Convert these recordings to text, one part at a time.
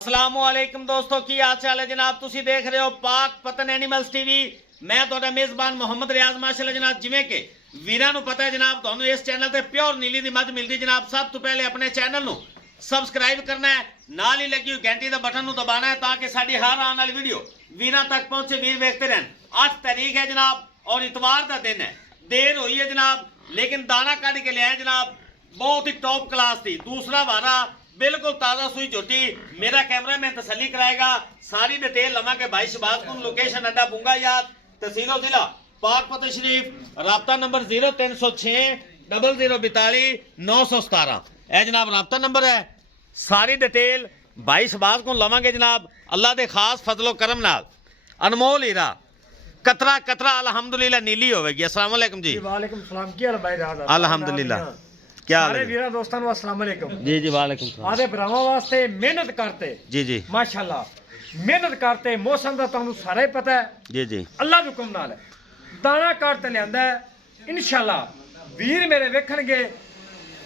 अस्सलामुअलैकुम दोस्तों की हाल चाल है जनाब। तुसी देख रहे हो पाक पतन एनिमल्स टीवी। मैं तुहाडा मेज़बान मोहम्मद रियाज माशाल्लाह जनाब। जिवें कि वीरां नूं पता है जनाब, तुहानूं इस चैनल ते प्योर नीली दी मੱਝ मिलदी जनाब। सब तो पहले अपने चैनल नूं सबसक्राइब करना है, नाल ही लगी हुई घंटी दा बटन नूं दबाना है ताकि साडी हर आने वाली वीडियो वीरां तक पहुंचे, वीर देखते रहन। 8 तारीख है जनाब और इतवार का दिन है। देर हुई है जनाब, लेकिन दाना कट के लिया जनाब। बहुत ही टॉप क्लास थी। दूसरा वारा बिल्कुल ताजा सुई झोटी। मेरा कैमरा मैन तसल्ली कराएगा, सारी डिटेल लवांगे भाई शहबाज को। लोकेशन अड्डा बूंगा याद, तहसील जिला पाक पतन शरीफ। राब्ता नंबर 0306 0042 917 है जनाब, राब्ता नंबर है। सारी डिटेल भाई शहबाज को लवांगे जनाब। अल्लाह के खास फजलो करम नाल अनमोल हीरा कतरा कतरा अल्हम्दुलिल्लाह नीली होगी। अस्सलाम वालेकुम जी। वालेकुम सलाम। की हाल भाई राज? अल्हम्दुलिल्लाह। क्या सारे वीरा दोस्तों को अस्सलाम वालेकुम। जी जी वालेकुम सलाम। आधे भरावां वास्ते मेहनत करते जी जी माशाल्लाह मेहनत करते। मौसम का तुहानू सारा ही पता है जी जी। अल्लाह के हुक्म नाल दाना काट लियांदा है। इंशाल्लाह वीर मेरे वेखणगे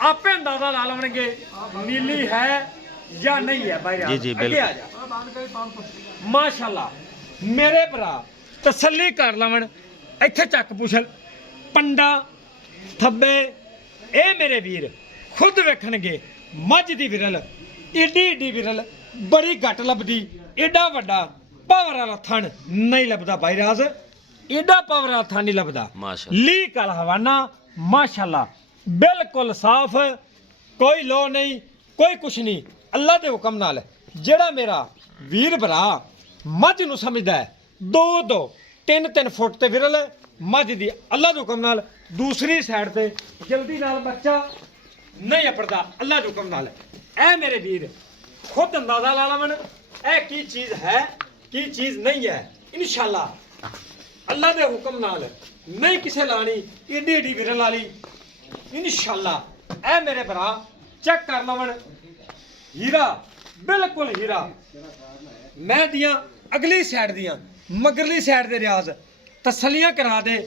आपे अंदाजा ला लवणगे नीली है या नहीं है। भाई जी जी अगे आ जा। माशाल्लाह मेरे भरा तसल्ली कर लवन। इत्थे चक पुछल पंडा थब्बे ए मेरे वीर खुद वेखणगे मੱਝ दी विरल एडी एडी विरल बड़ी घट लभदी। एडा वड्डा पावर वाला थन नहीं लभदा भाई राज। एडा पावर वाला थन नहीं लभदा। माशाल्लाह ली कल हवाना माशाल्लाह बिल्कुल साफ, कोई लो नहीं कोई कुछ नहीं। अल्लाह दे हुक्म नाल जेड़ा मेरा वीर भरा मੱਝ नूं समझदा है 2-2 3-3 फुट ते विरल मੱਝ दी अल्लाह दे हुक्म नाल। दूसरी साइड ते जल्दी नाल बच्चा नहीं अपड़दा अल्लाह दे हुक्म नाल। ऐ मेरे वीर खुद अंदाजा ला लवन ऐ की चीज है की चीज नहीं है। इंशाल्लाह अल्लाह दे हुक्म नाल नहीं किसे लानी एडी एडी विरल वाली। इंशाल्लाह ऐ मेरे भरा चेक कर लवन हीरा बिल्कुल हीरा। मैं दियां अगली साइड दियां मगरली साइड दे रियाज तसलियां करा दे।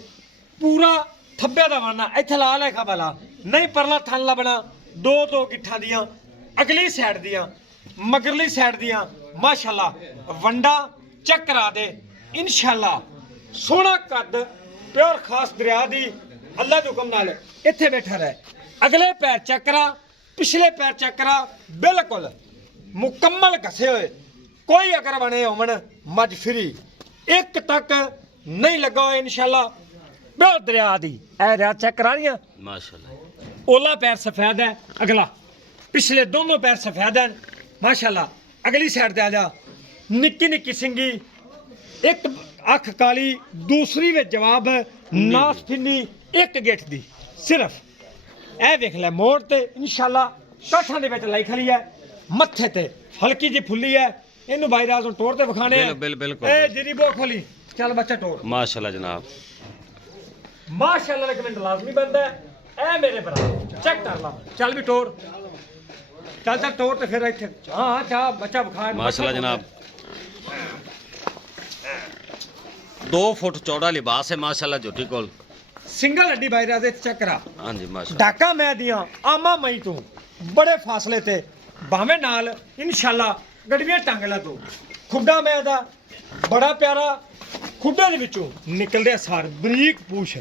पूरा थब्बे दा बनना इत्थे ला लेखा वाला नहीं परला थन लबना। 2-2 गिट्ठां दियां अगली साइड दियां मगरली साइड दियां माशाल्लाह वंडा चेक करा दे। इंशाल्लाह सोहना कद प्योर खास दरिया दी अल्लाह दे हुक्म नाल। इत्थे बैठा रहे अगले पैर चेक करा पिछले पैर चेक करा बिल्कुल मुकम्मल घसे हुए। कोई अगर बने होवन मੱਝ फ्री एक तक नहीं लगा हुआ। इंशाल्लाह प्योर दरिया दी ऐ दरिया चेक करा रही माशाल्लाह। ओला पैर सफेद है, अगला पिछले दोनों पैर सफेद हैं माशाल्लाह। अगली साइड ते आ जा निक्की निक्की सिंगी एक अख काली दूसरी में जवाब नास फिन्नी एक गेट दी सिर्फ ऐ वेख ले मोड़ ते। इंशाल्लाह काठां दे विच लाई खली है मत्थे ते हल्की जी फुल्ली है। इनू भाई राज टोर ते विखाने बिल्कुल ए जेरी बो खोली चल बच्चा टोर। माशाल्लाह जनाब माशाल्लाह कमेंट लाजमी बनता है। ए मेरे भरा चेक कर ला चल भी टोर चल चल टोर ते फिर इत्थे हां चा बच्चा विखा। माशाल्लाह जनाब 2 फुट चौड़ा लिबास है माशाल्लाह झोटी कोल। सिंगल हड्डी भाई राज चेक करा। हां जी माशाल्लाह। डाका मैं दियां आमा मई तू बड़े फासले ते भावे नाल इंशाल्लाह गड़वियां टंग ला तू। खुड्डा मैं दा बड़ा प्यारा खुड्डे दे विचों निकलदे सार बरीक पूछ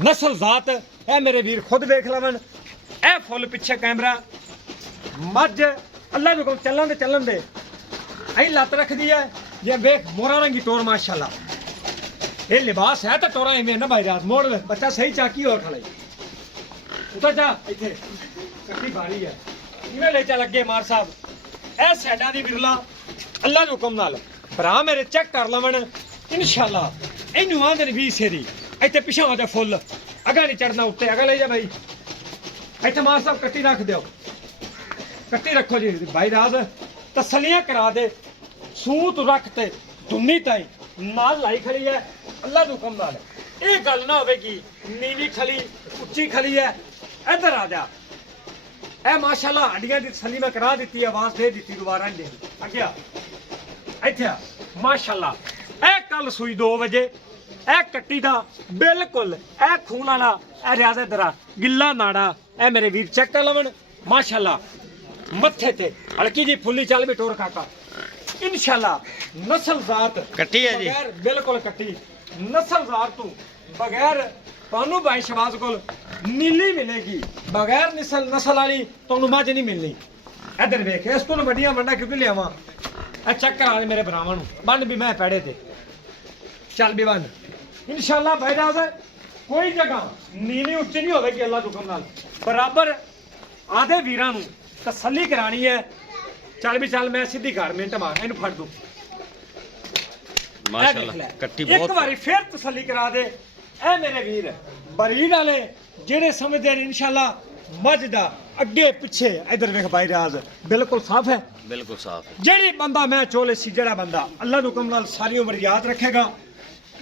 नस्ल जात है मेरे वीर खुद देख लवन। ए फुल पिछे कैमरा मੱਝ अल्लाह दे हुक्म चलन दे ऐ लत रख दी है जे वेख मोरा रंगी टोर माशाल्लाह। ये लिबास है तो टोरा इवें ना भाई रात मोड़ ले बच्चा सही चाकी हो खड़े उतर जा इथे कट्टी भारी है इवें ले चल अगे मार साहब। ए साइडा दी बिरला अल्लाह दे हुक्म नाल भरा मेरे चेक कर लवन। इंशाल्लाह इनू आंदे ने 20 सेरी इत्थे पिछां दे फुल अगा नहीं चढ़ना उत्ते अगा ले जा भाई। इत्थे मार साहब कट्टी रख दियो कट्टी रखो जी भाई राज तसलियां करा दे। सूत रख ते धुन्नी ताई नाल लाई खड़ी है अल्लाह दे हुक्म नाल। ये गल ना होवेगी नीली खली उच्ची खली है। इधर आ जा ए माशाल्लाह हड्डियां दी तसली मैं करा दी आवाज दे दी दोबारा नहीं दे अगे आ इत्थे आ माशाल्लाह। ए कल सुई 2 बजे ए कट्टी दा बिल्कुल ए खून वाला ए रियाज़ दरा गिल्ला नाड़ा ए मेरे वीर चेक कर लवन माशाल्लाह। मत्थे ते हल्की जी फुल्ली चल भी टोर काका इंशाल्लाह नस्ल जात कट्टी है जी बगैर बिल्कुल कट्टी नस्ल जात तू बगैर ਤੁਹਾਨੂੰ ਭਾਈ ਸ਼ਬਾਜ਼ ਕੋਲ ਨੀਲੀ ਮਿਲੇਗੀ ਬਗੈਰ ਨਸਲ ਵਾਲੀ ਤੁਹਾਨੂੰ ਮੱਝ ਨਹੀਂ ਮਿਲਣੀ ਇੱਧਰ ਵੇਖ ਇਸ ਤੋਂ ਵੱਡੀਆਂ ਵੰਡਾ ਕਿਉਂ ਲਿਆਵਾਂ ਇਹ ਚੱਕਰ ਆ ਮੇਰੇ ਭਰਾਵਾਂ ਨੂੰ ਬੰਨ ਵੀ ਮੈਂ ਪੈੜੇ ਤੇ ਚੱਲ ਵੀ ਬੰਨ ਇਨਸ਼ਾਅੱਲਾ ਭਾਈ ਰਾਜ਼ ਕੋਈ ਜਗ੍ਹਾ ਨੀਵੀਂ ਉੱਚੀ ਨਹੀਂ ਹੋਵੇਗੀ ਅੱਲਾਹ ਦੇ ਹੁਕਮ ਨਾਲ ਬਰਾਬਰ ਆਦੇ ਵੀਰਾਂ ਨੂੰ ਤਸੱਲੀ ਕਰਾਣੀ ਹੈ ਚੱਲ ਵੀ ਚੱਲ ਮੈਂ ਸਿੱਧੀ ਘਰ ਮਿੰਟ ਮਾਰ ਇਹਨੂੰ ਫੜ ਦੂੰ ਮਾਸ਼ਾਅੱਲਾ ਕੱਟੀ ਇੱਕ ਬਹੁਤ ਵਾਰੀ ਫੇਰ ਤਸੱਲੀ ਕਰਾ ਦੇ ਐ ਮੇਰੇ ਵੀਰ ਬਰੀਡ ਵਾਲੇ ਜਿਹੜੇ ਸਮਝਦੇ ਨੇ ਇਨਸ਼ਾਅੱਲਾ ਮੱਝ ਦਾ ਅੱਗੇ ਪਿੱਛੇ ਇਧਰ ਵੇਖ ਭਾਈ ਰਾਜ਼ ਬਿਲਕੁਲ ਸਾਫ਼ ਹੈ ਬਿਲਕੁਲ ਸਾਫ਼ ਹੈ ਜਿਹੜੀ ਬੰਦਾ ਮੈਂ ਚੋਲੇ ਸੀ ਜਿਹੜਾ ਬੰਦਾ ਅੱਲਾਹ ਦੇ ਹੁਕਮ ਨਾਲ ਸਾਰੀ ਉਮਰ ਯਾਦ ਰੱਖੇਗਾ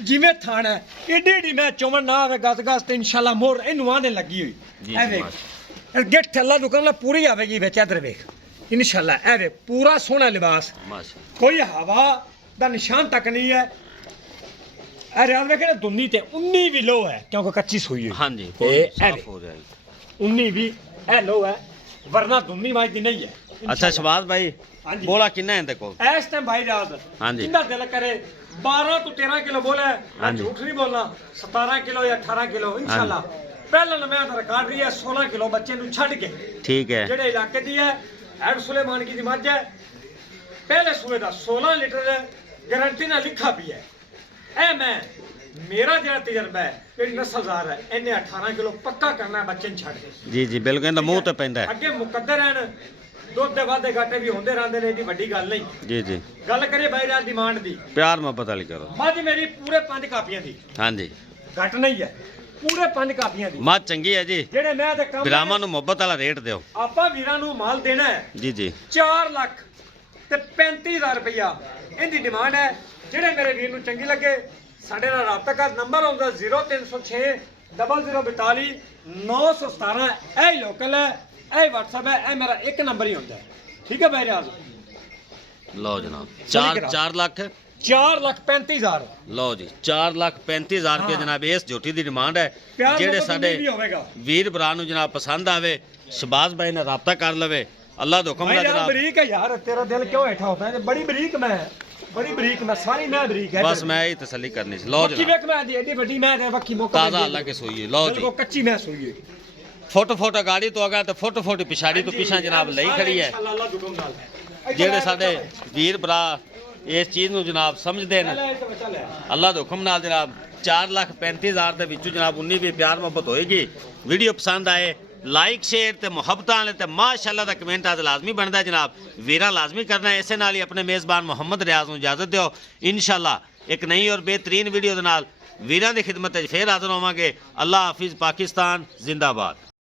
ਜਿਵੇਂ ਥਾਣ ਹੈ ਏਡੀ ਮੈਂ ਚੁੰਮਣ ਨਾ ਆਵੇ ਗਸ ਤੇ ਇਨਸ਼ਾਅੱਲਾ ਮੋਰ ਇਹਨੂੰ ਆਣੇ ਲੱਗੀ ਹੋਈ ਐ ਵੇਖ ਇਹ ਗਿੱਠ ਅੱਲਾਹ ਦੇ ਹੁਕਮ ਨਾਲ ਪੂਰੀ ਆਵੇਗੀ ਵਿੱਚ ਇਧਰ ਵੇਖ ਇਨਸ਼ਾਅੱਲਾ ਐ ਵੇ ਪੂਰਾ ਸੋਹਣਾ ਲਿਬਾਸ ਮਾਸ਼ਾਅੱਲਾ ਕੋਈ ਹਵਾ ਦਾ ਨਿਸ਼ਾਨ ਤੱਕ ਨਹੀਂ ਹੈ ਇਹ ਰਾਤ ਵੇਖੇ ਨਾ ਦੁੰਨੀ ਤੇ 19 ਵੀ ਲੋ ਹੈ ਕਿਉਂਕਿ ਕੱਚੀ ਸੂਈ ਹੋਈ ਹਾਂਜੀ ਇਹ ਸਾਫ਼ ਹੋ ਜਾਏਗੀ 19 ਵੀ ਇਹ ਲੋ ਹੈ ਵਰਨਾ ਦੁੰਨੀ ਮਾਈ ਦੀ ਨਹੀਂ ਹੈ ਅੱਛਾ ਸ਼ਬਾਜ਼ ਭਾਈ ਹਾਂਜੀ। ਬੋਲਾ ਕਿੰਨਾ ਹੈ ਇਹਦੇ ਕੋਲ ਇਸ ਟਾਈਮ ਭਾਈ ਰਾਤ ਹਾਂਜੀ। ਜਿੰਦਾ ਦਿਲ ਕਰੇ 12 ਤੋਂ 13 ਕਿਲੋ ਬੋਲੇ ਮੈਂ ਹਾਂਜੀ। ਝੂਠ ਨਹੀਂ ਬੋਲਣਾ 17 ਕਿਲੋ ਜਾਂ 18 ਕਿਲੋ ਇਨਸ਼ਾਅੱਲਾ ਪਹਿਲਾਂ ਮੈਂ ਤਾਂ ਰਿਕਾਰਡ ਰਹੀ ਹੈ 16 ਕਿਲੋ ਬੱਚੇ ਨੂੰ ਛੱਡ ਕੇ ਠੀਕ ਹੈ ਜਿਹੜੇ ਇਲਾਕੇ ਦੀ ਹੈ ਐਡ ਸੁਲੇਮਾਨ ਕੀ ਦੀ ਮੱਝ ਹੈ ਪਹਿਲੇ ਸੂਏ ਦਾ 16 ਲੀਟਰ ਹੈ ਗਾਰੰਟੀ ਨਾਲ ਲਿਖਾ ਵੀ ਹੈ ਇਹ ਮੈਂ ਮੇਰਾ ਜਿਹੜਾ ਤਜਰਬਾ ਹੈ ਜਿਹੜੀ ਨਸਲਦਾਰ ਹੈ ਇਹਨੇ 18 ਕਿਲੋ ਪੱਕਾ ਕਰਨਾ ਹੈ ਬੱਚੇ ਨੂੰ ਛੱਡ ਕੇ ਜੀ ਜੀ ਬਿਲਕੁਲ ਇਹਦਾ ਮੂੰਹ ਤੇ ਪੈਂਦਾ ਹੈ ਅੱਗੇ ਮੁਕੱਦਰ ਹਨ ਦੁੱਧ ਦੇ ਵਾਧੇ ਘਾਟੇ ਵੀ ਹੁੰਦੇ ਰਹਿੰਦੇ ਨੇ ਇਹਦੀ ਵੱਡੀ ਗੱਲ ਨਹੀਂ ਜੀ ਜੀ ਗੱਲ ਕਰੀਏ ਬਾਈ ਰਾਤ ਡਿਮਾਂਡ ਦੀ ਪਿਆਰ ਮੁਹੱਬਤ ਵਾਲੀ ਕਰੋ ਮੱਝ ਮੇਰੀ ਪੂਰੇ 5 ਕਾਪੀਆਂ ਦੀ ਹਾਂਜੀ ਘੱਟ ਨਹੀਂ ਹੈ ਪੂਰੇ 5 ਕਾਪੀਆਂ ਦੀ ਮੱਝ ਚੰਗੀ ਹੈ ਜੀ ਜਿਹੜੇ ਮੈਂ ਤੇ ਕੰਮ ਵਿਰਾਮਾਂ ਨੂੰ ਮੁਹੱਬਤ ਵਾਲਾ ਰੇਟ ਦਿਓ ਆਪਾਂ ਵੀਰਾਂ ਨੂੰ ਮਾਲ ਦੇਣਾ ਹੈ ਜੀ ਜੀ 4 ਲੱਖ ਤੇ 35000 ਰੁਪਇਆ ਇਹਦੀ ਡਿਮਾਂਡ ਹੈ ਜਿਹੜੇ ਮੇਰੇ ਵੀਰ ਨੂੰ ਚੰਗੀ ਲੱਗੇ ਸਾਡੇ ਨਾਲ ਰਾਬਤਾ ਕਰ ਨੰਬਰ ਆਉਂਦਾ 0306 0042 917 ਇਹ ਹੀ ਲੋਕਲ ਹੈ ਇਹ WhatsApp ਹੈ ਇਹ ਮੇਰਾ ਇੱਕ ਨੰਬਰ ਹੀ ਹੁੰਦਾ ਹੈ ਠੀਕ ਹੈ ਭਾਈ ਰਾਜ ਲਓ ਜਨਾਬ ਸਹੀ ਕਰਾ। 4 ਲੱਖ 4,35,000 ਲਓ ਜੀ 4,35,000 ਰੁਪਏ ਜਨਾਬ ਇਸ ਝੋਟੀ ਦੀ ਡਿਮਾਂਡ ਹੈ ਪਿਆਰ ਜਿਹੜੇ ਮੁਹੱਬਤ ਸਾਡੇ ਵੀ ਹੋਵੇਗਾ ਵੀਰ ਭਰਾ ਨੂੰ ਜਨਾਬ ਪਸੰਦ ਆਵੇ ਸ਼ਬਾਜ਼ ਭਾਈ ਨਾਲ ਰਾਬਤਾ ਕਰ ਲਵੇ ਅੱਲਾਹ ਦਾ ਹੁਕਮ ਭਾਈ ਨਾਲ ਯਾਰ ਜਨਾਬ ਬਰੀਕ ਹੈ ਯਾਰ ਤੇਰਾ ਦਿਲ ਕਿਉਂ ਹੈਠਾ ਹੁੰਦਾ ਹੈ ਬੜੀ ਬਰੀਕ ਮੈਂ ਸਾਰੀ ਮੈਂ ਬਰੀਕ ਹੈ ਬਸ ਮੈਂ ਇਹ ਤਸੱਲੀ ਕਰਨੀ ਸੀ ਲਓ ਕੀ ਜਨਾਬ ਵੇਖ ਮੈਂ ਦੀ ਐਡੀ ਵੱਡੀ ਮੈਂ ਤੇ ਵੱਖੀ ਮੌਕਾ ਤਾਜ਼ਾ ਅੱਲਾ के सोइए लो जी ਬਿਲਕੁਲ ਕੱਚੀ ਮੈਂ ਸੋਈ ਹੈ ਫੋਟੋ ਗਾੜੀ ਤੋਂ ਅਗਾ ਤੇ ਫੋਟੋ ਪਿਛਾੜੀ ਤੋਂ ਪਿਛਾ ਜਨਾਬ ਲਈ ਖੜੀ ਹੈ ਅੱਲਾਹ ਅੱਲਾਹ ਹੁਕਮ ਨਾਲ ਜਿਹੜੇ ਸਾਡੇ ਵੀਰ ਭਰਾ ਇਸ ਚੀਜ਼ ਨੂੰ ਜਨਾਬ ਸਮਝਦੇ ਨੇ ਅੱਲਾਹ ਦੇ ਹੁਕਮ ਨਾਲ ਜਨਾਬ 4,35,000 ਦੇ ਵਿੱਚੋਂ ਜਨਾਬ 19 ਵੀ ਪਿਆਰ ਮੁਹੱਬਤ ਹੋਏਗੀ ਵੀਡੀਓ ਪਸੰਦ ਆਏ ਲਾਈਕ ਸ਼ੇਅਰ ਤੇ ਮੁਹੱਬਤਾਂ ਵਾਲੇ ਤੇ ਮਾਸ਼ਾਅੱਲਾ ਦਾ ਕਮੈਂਟ ਆਜ ਲਾਜ਼ਮੀ ਬਣਦਾ ਜਨਾਬ ਵੀਰਾ ਲਾਜ਼ਮੀ ਕਰਨਾ ਹੈ ਇਸੇ ਨਾਲ ਹੀ ਆਪਣੇ ਮੇਜ਼ਬਾਨ ਮੁਹੰਮਦ ਰਿਆਜ਼ ਨੂੰ ਇਜਾਜ਼ਤ ਦਿਓ ਇਨਸ਼ਾਅੱਲਾ ਇੱਕ ਨਈ ਔਰ ਬਿਹਤਰੀਨ ਵੀਡੀਓ ਦੇ ਨਾਲ ਵੀਰਾਂ ਦੀ ਖਿਦਮਤ ਵਿੱਚ ਫੇਰ ਹਾਜ਼ਰ ਹੋਵਾਂਗੇ ਅੱਲਾਹ ਹਾਫਿਜ਼ ਪਾਕਿਸਤਾਨ ਜ਼ਿੰਦਾਬਾਦ